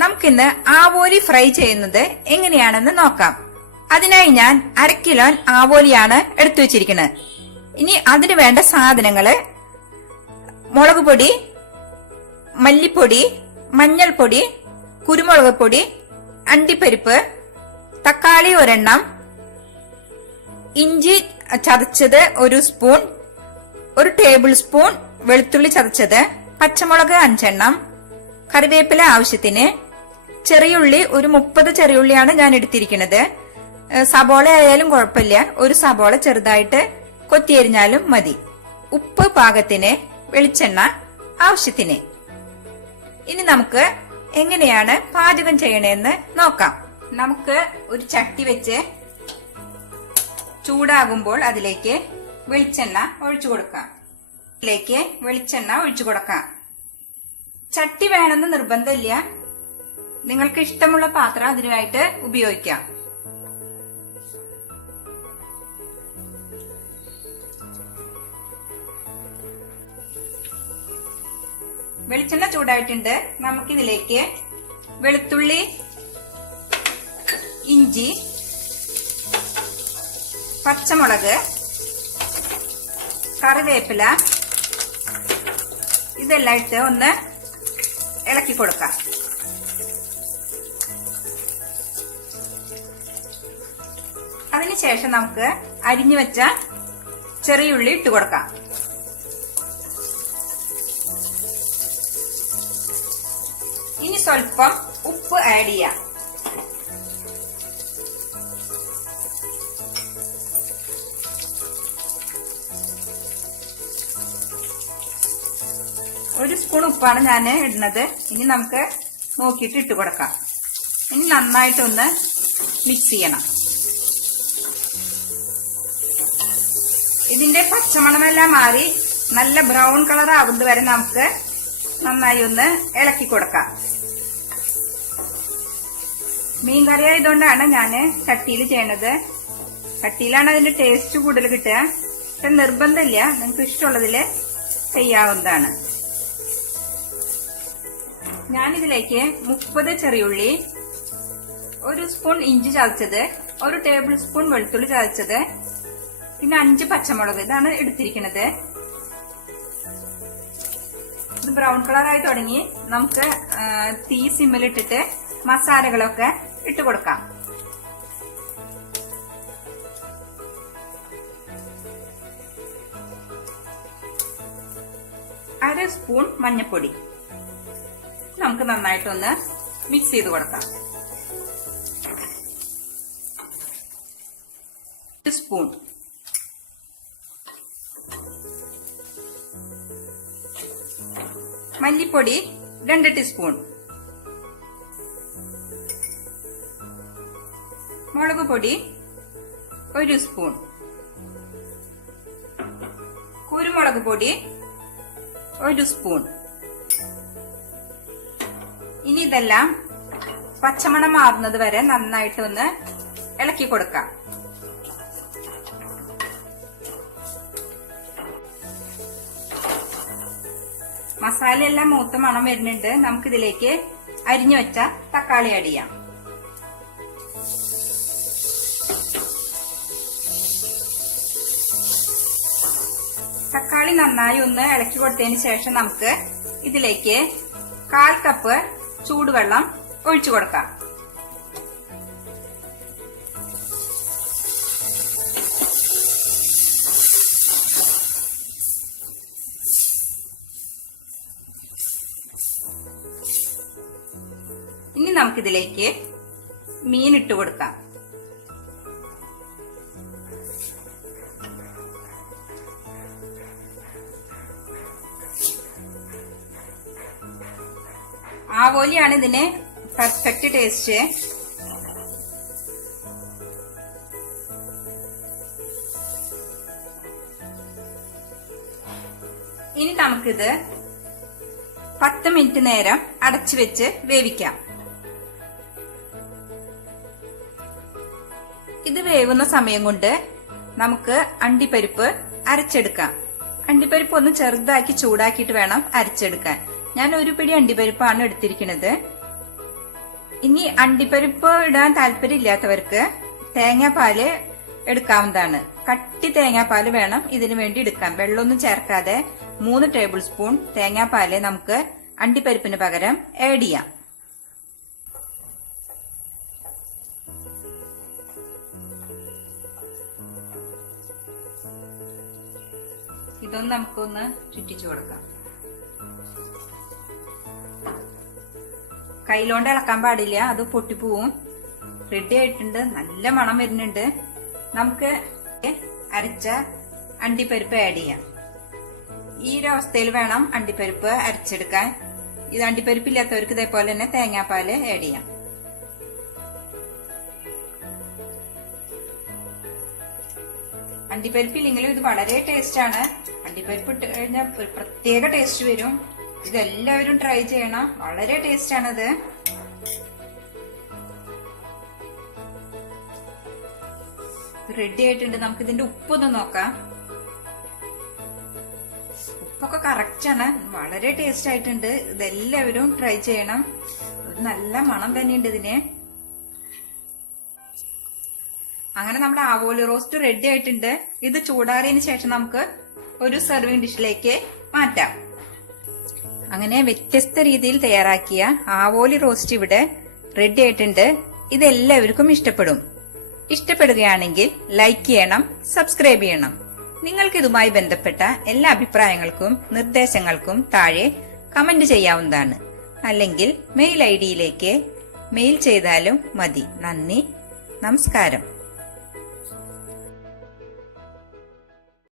നമുക്കിന്ന് ആവോലി ഫ്രൈ ചെയ്യുന്നത് എങ്ങനെയാണെന്ന് നോക്കാം. അതിനായി ഞാൻ 1/2 കിലോ ആവോലിയാണ് എടുത്തു വെച്ചിരിക്കുന്നത്. ഇനി അതിന് വേണ്ട സാധനങ്ങള്: മുളക് പൊടി, മല്ലിപ്പൊടി, മഞ്ഞൾപ്പൊടി, കുരുമുളക് പൊടി, അണ്ടിപ്പരിപ്പ്, തക്കാളി ഒരെണ്ണം, ഇഞ്ചി ചതച്ചത് 1 സ്പൂൺ, 1 ടേബിൾ സ്പൂൺ വെളുത്തുള്ളി ചതച്ചത്, പച്ചമുളക് 5 എണ്ണം, കറിവേപ്പില ആവശ്യത്തിന്, ചെറിയുള്ളി 30 ചെറിയുള്ളിയാണ് ഞാൻ എടുത്തിരിക്കുന്നത്. സബോള ആയാലും കുഴപ്പമില്ല, 1 സബോള ചെറുതായിട്ട് കൊത്തിയരിഞ്ഞാലും മതി. ഉപ്പ് പാകത്തിന്, വെളിച്ചെണ്ണ ആവശ്യത്തിന്. ഇനി നമുക്ക് എങ്ങനെയാണ് പാചകം ചെയ്യണമെന്ന് നോക്കാം. നമുക്ക് ഒരു ചട്ടി വെച്ച് ചൂടാകുമ്പോൾ അതിലേക്ക് വെളിച്ചെണ്ണ ഒഴിച്ചു കൊടുക്കാം. ചട്ടി വേണമെന്ന് നിർബന്ധമില്ല, നിങ്ങൾക്ക് ഇഷ്ടമുള്ള പാത്രം അതിനായിട്ട് ഉപയോഗിക്കാം. വെളിച്ചെണ്ണ ചൂടായിട്ടുണ്ട്. നമുക്കിതിലേക്ക് വെളുത്തുള്ളി, ഇഞ്ചി, പച്ചമുളക്, കറിവേപ്പില ഇതെല്ലാം ഇട്ട് ഒന്ന് ഇളക്കി കൊടുക്കാം. അതിനുശേഷം നമുക്ക് അരിഞ്ഞു വെച്ച ചെറിയുള്ളി ഇട്ട് കൊടുക്കാം. ഇനി സ്വല്പം ഉപ്പ് ആഡ് ചെയ്യാം. ഒരു സ്പൂൺ ഉപ്പാണ് ഞാൻ ഇടുന്നത്. ഇനി നമുക്ക് നോക്കിയിട്ട് ഇട്ട് കൊടുക്കാം. ഇനി നന്നായിട്ടൊന്ന് മിക്സ് ചെയ്യണം. ഇതിന്റെ പച്ചമണമെല്ലാം മാറി നല്ല ബ്രൗൺ കളർ ആകുന്നത് വരെ നമുക്ക് നന്നായി ഒന്ന് ഇളക്കി കൊടുക്കാം. മീൻകറി ആയതുകൊണ്ടാണ് ഞാൻ ചട്ടിയിൽ ചെയ്യണത്. ചട്ടിയിലാണ് അതിന്റെ ടേസ്റ്റ് കൂടുതൽ കിട്ടുക. പക്ഷെ നിർബന്ധമില്ല, നിങ്ങൾക്ക് ഇഷ്ടമുള്ളതില് ചെയ്യാവുന്നതാണ്. ഞാനിതിലേക്ക് 30 ചെറിയുള്ളി, 1 സ്പൂൺ ഇഞ്ചി ചതച്ചത്, 1 ടേബിൾ സ്പൂൺ വെളുത്തുള്ളി ചതച്ചത്, പിന്നെ 5 പച്ചമുളക് ഇതാണ് എടുത്തിരിക്കുന്നത്. ഇത് ബ്രൗൺ കളറായി തുടങ്ങി. നമുക്ക് തീ സിമ്മിലിട്ടിട്ട് മസാലകളൊക്കെ ഇട്ട് കൊടുക്കാം. അര സ്പൂൺ മഞ്ഞൾപ്പൊടി നമുക്ക് നന്നായിട്ടൊന്ന് മിക്സ് ചെയ്ത് കൊടുക്കാം. 1 സ്പൂൺ മല്ലിപ്പൊടി, 2 ടീസ്പൂൺ മുളക് പൊടി, 1 സ്പൂൺ കുരുമുളക് പൊടി, 1 സ്പൂൺ. ഇനി ഇതെല്ലാം പച്ചമണം മാറുന്നത് വരെ നന്നായിട്ടൊന്ന് ഇളക്കി കൊടുക്കാം. മസാലയെല്ലാം മൂത്ത മണം വരുന്നുണ്ട്. നമുക്കിതിലേക്ക് അരിഞ്ഞു വെച്ച തക്കാളി ആഡ് ചെയ്യാം. തക്കാളി നന്നായി ഒന്ന് ഇളക്കി കൊടുത്തതിന് ശേഷം നമുക്ക് ഇതിലേക്ക് 1/4 കപ്പ് ചൂടുവെള്ളം ഒഴിച്ചു കൊടുക്കാം. ഇനി നമുക്കിതിലേക്ക് മീൻ ഇട്ട് കൊടുക്കാം. ആവോലിയാണ് ഇതിന് പെർഫെക്റ്റ് ടേസ്റ്റ്. ഇനി നമുക്കിത് 10 മിനിറ്റ് നേരം അടച്ചു വെച്ച് വേവിക്കാം. ഇത് വേവുന്ന സമയം കൊണ്ട് നമുക്ക് അണ്ടിപ്പരിപ്പ് അരച്ചെടുക്കാം. അണ്ടിപ്പരിപ്പ് ഒന്ന് ചെറുതാക്കി ചൂടാക്കിയിട്ട് വേണം അരച്ചെടുക്കാൻ. ഞാൻ 1 പിടി അണ്ടിപ്പരിപ്പാണ് എടുത്തിരിക്കുന്നത്. ഇനി അണ്ടിപ്പരിപ്പ് ഇടാൻ താല്പര്യമില്ലാത്തവർക്ക് തേങ്ങാപ്പാല് എടുക്കാവുന്നതാണ്. കട്ടി തേങ്ങാപ്പാല് വേണം ഇതിനു വേണ്ടി എടുക്കാൻ. വെള്ളമൊന്നും ചേർക്കാതെ 3 ടേബിൾ സ്പൂൺ തേങ്ങാപ്പാല് നമുക്ക് അണ്ടിപ്പരിപ്പിന് പകരം ആഡ് ചെയ്യാം. ഇതൊന്ന് നമുക്കൊന്ന് ചുറ്റിച്ചു കൊടുക്കാം. കയ്യിലോണ്ട് ഇളക്കാൻ പാടില്ല, അത് പൊട്ടിപ്പോവും. റെഡി ആയിട്ടുണ്ട്, നല്ല മണം വരുന്നുണ്ട്. നമുക്ക് അരച്ച അണ്ടിപ്പരിപ്പ് ആഡ് ചെയ്യാം. ഈ ഒരു അവസ്ഥയിൽ വേണം അണ്ടിപ്പരിപ്പ് അരച്ചെടുക്കാൻ. ഇത് അണ്ടിപ്പരിപ്പ് ഇല്ലാത്തവർക്ക് ഇതേപോലെ തന്നെ തേങ്ങാപ്പാല് ആഡ് ചെയ്യാം. അണ്ടിപ്പരിപ്പ് ഇല്ലെങ്കിലും ഇത് വളരെ ടേസ്റ്റ് ആണ്. അണ്ടിപ്പരിപ്പ് ഇട്ട് കഴിഞ്ഞാൽ ഒരു പ്രത്യേക ടേസ്റ്റ് വരും. ഇതെല്ലാവരും ട്രൈ ചെയ്യണം, വളരെ ടേസ്റ്റ് ആണിത്. റെഡി ആയിട്ടുണ്ട്. നമുക്ക് ഇതിന്റെ ഉപ്പൊന്ന് നോക്കാം. ഉപ്പൊക്കെ കറക്റ്റ് ആണ്, വളരെ ടേസ്റ്റ് ആയിട്ടുണ്ട്. ഇതെല്ലാവരും ട്രൈ ചെയ്യണം. നല്ല മണം തന്നെയുണ്ട് ഇതിന്. അങ്ങനെ നമ്മുടെ ആവോലി റോസ്റ്റ് റെഡി ആയിട്ടുണ്ട്. ഇത് ചൂടാറിയതിന് ശേഷം നമുക്ക് ഒരു സെർവിങ് ഡിഷിലേക്ക് മാറ്റാം. അങ്ങനെ വ്യത്യസ്ത രീതിയിൽ തയ്യാറാക്കിയ ആവോലി റോസ്റ്റ് ഇവിടെ റെഡി ആയിട്ടുണ്ട്. ഇതെല്ലാവർക്കും ഇഷ്ടപ്പെടും. ഇഷ്ടപ്പെടുകയാണെങ്കിൽ ലൈക്ക് ചെയ്യണം, സബ്സ്ക്രൈബ് ചെയ്യണം. നിങ്ങൾക്ക് ഇതുമായി ബന്ധപ്പെട്ട എല്ലാ അഭിപ്രായങ്ങൾക്കും നിർദ്ദേശങ്ങൾക്കും താഴെ കമന്റ് ചെയ്യാവുന്നതാണ്. അല്ലെങ്കിൽ മെയിൽ ഐഡിയിലേക്ക് മെയിൽ ചെയ്താലും മതി. നന്ദി, നമസ്കാരം.